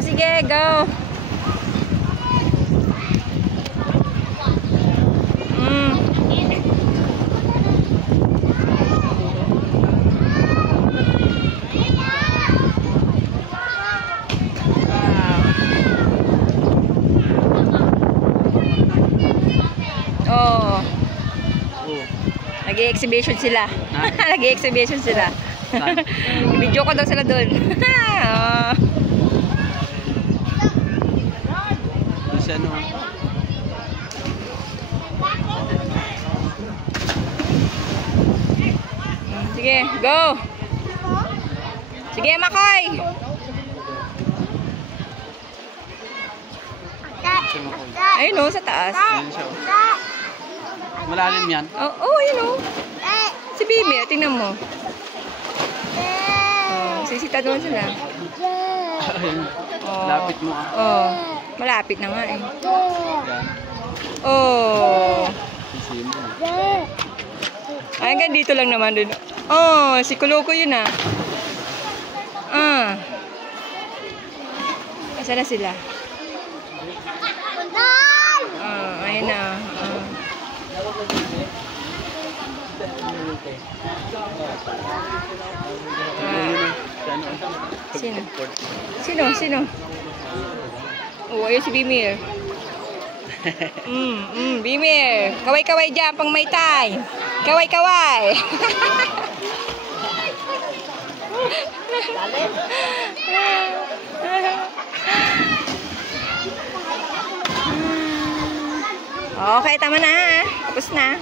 Sige, go. Oh. Nag-i-exhibition sila. Nag-i-exhibition sila. Video ko daw sila doon. Sige, go. Sige, Makoy. Ayun o, sa taas. Malalim yan. Oh, ayun o. Si Bimi, tingnan mo. Sisita doon sila. Lapit mo ah. Oh, malapit na nga eh. Oh. Ay, hanggang dito lang naman dun. Oh, si Kuloko yun ah. Asa na sila? Ayun na. Sino? Oh, ayun si Bimir. Bimir. Kaway-kaway dyan, pang may tay. Kaway-kaway. Okay, tama na. Tapos na.